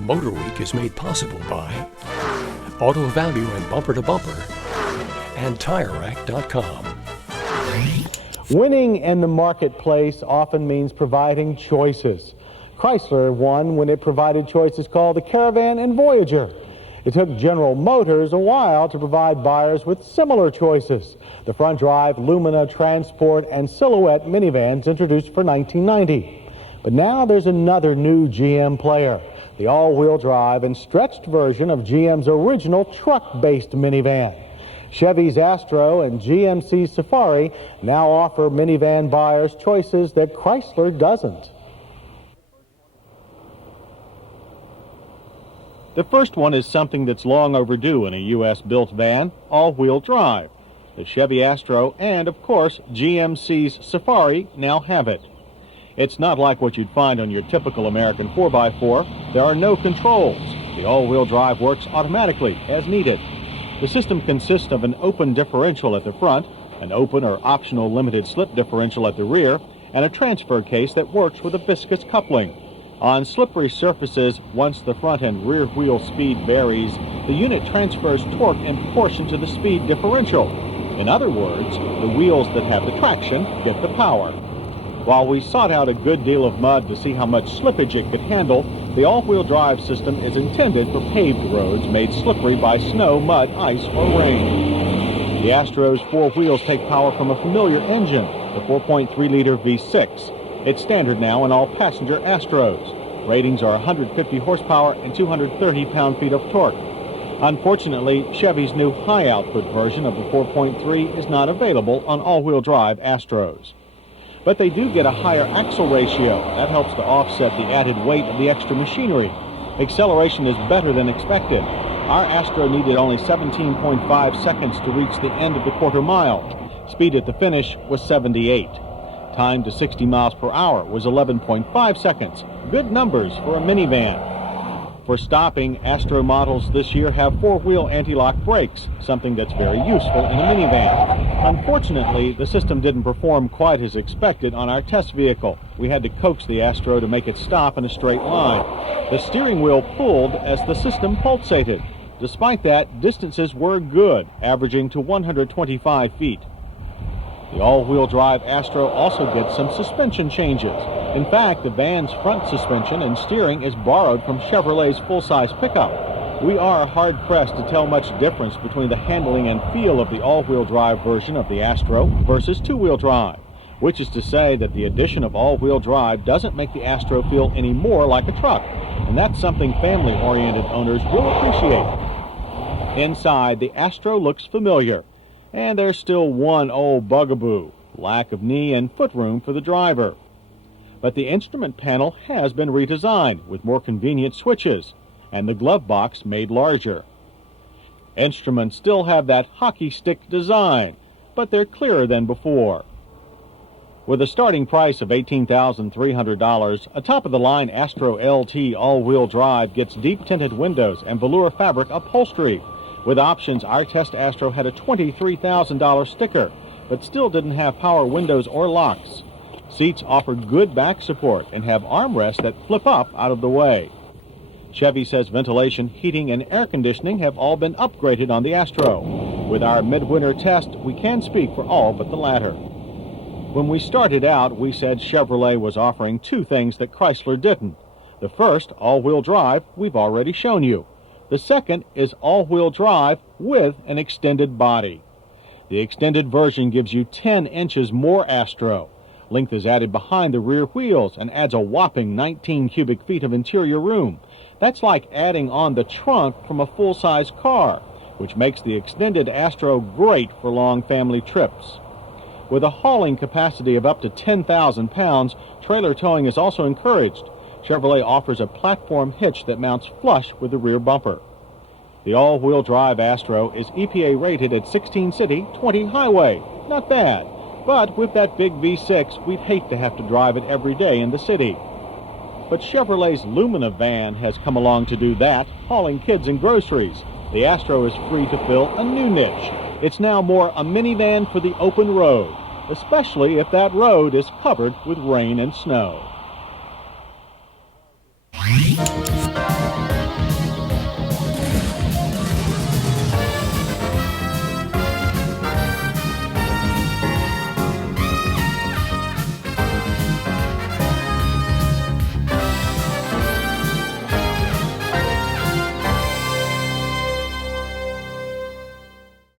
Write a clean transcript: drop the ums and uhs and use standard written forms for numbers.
MotorWeek is made possible by Auto Value and Bumper to Bumper and TireRack.com. Winning in the marketplace often means providing choices. Chrysler won when it provided choices called the Caravan and Voyager. It took General Motors a while to provide buyers with similar choices. The front-drive Lumina, Transport, and Silhouette minivans introduced for 1990. But now there's another new GM player, the all-wheel drive and stretched version of GM's original truck-based minivan. Chevy's Astro and GMC's Safari now offer minivan buyers choices that Chrysler doesn't. The first one is something that's long overdue in a U.S.-built van, all-wheel drive. The Chevy Astro and, of course, GMC's Safari now have it. It's not like what you'd find on your typical American 4x4. There are no controls. The all-wheel drive works automatically as needed. The system consists of an open differential at the front, an open or optional limited slip differential at the rear, and a transfer case that works with a viscous coupling. On slippery surfaces, once the front and rear wheel speed varies, the unit transfers torque in proportion to the speed differential. In other words, the wheels that have the traction get the power. While we sought out a good deal of mud to see how much slippage it could handle, the all-wheel drive system is intended for paved roads made slippery by snow, mud, ice, or rain. The Astro's four wheels take power from a familiar engine, the 4.3-liter V6. It's standard now in all passenger Astros. Ratings are 150 horsepower and 230 pound-feet of torque. Unfortunately, Chevy's new high-output version of the 4.3 is not available on all-wheel drive Astros. But they do get a higher axle ratio. That helps to offset the added weight of the extra machinery. Acceleration is better than expected. Our Astro needed only 17.5 seconds to reach the end of the quarter mile. Speed at the finish was 78. Time to 60 miles per hour was 11.5 seconds. Good numbers for a minivan. For stopping, Astro models this year have four-wheel anti-lock brakes, something that's very useful in a minivan. Unfortunately, the system didn't perform quite as expected on our test vehicle. We had to coax the Astro to make it stop in a straight line. The steering wheel pulled as the system pulsated. Despite that, distances were good, averaging to 125 feet. The all-wheel drive Astro also gets some suspension changes. In fact, the van's front suspension and steering is borrowed from Chevrolet's full-size pickup. We are hard-pressed to tell much difference between the handling and feel of the all-wheel drive version of the Astro versus two-wheel drive, which is to say that the addition of all-wheel drive doesn't make the Astro feel any more like a truck, and that's something family-oriented owners will appreciate. Inside, the Astro looks familiar. And there's still one old bugaboo, lack of knee and foot room for the driver. But the instrument panel has been redesigned with more convenient switches, and the glove box made larger. Instruments still have that hockey stick design, but they're clearer than before. With a starting price of $18,300, a top-of-the-line Astro LT all-wheel drive gets deep tinted windows and velour fabric upholstery. With options, our test Astro had a $23,000 sticker, but still didn't have power windows or locks. Seats offer good back support and have armrests that flip up out of the way. Chevy says ventilation, heating, and air conditioning have all been upgraded on the Astro. With our midwinter test, we can speak for all but the latter. When we started out, we said Chevrolet was offering two things that Chrysler didn't. The first, all-wheel drive, we've already shown you. The second is all-wheel drive with an extended body. The extended version gives you 10 inches more Astro. Length is added behind the rear wheels and adds a whopping 19 cubic feet of interior room. That's like adding on the trunk from a full-size car, which makes the extended Astro great for long family trips. With a hauling capacity of up to 10,000 pounds, trailer towing is also encouraged. Chevrolet offers a platform hitch that mounts flush with the rear bumper. The all-wheel drive Astro is EPA rated at 16 city, 20 highway. Not bad. But with that big V6, we'd hate to have to drive it every day in the city. But Chevrolet's Lumina van has come along to do that, hauling kids and groceries. The Astro is free to fill a new niche. It's now more a minivan for the open road, especially if that road is covered with rain and snow.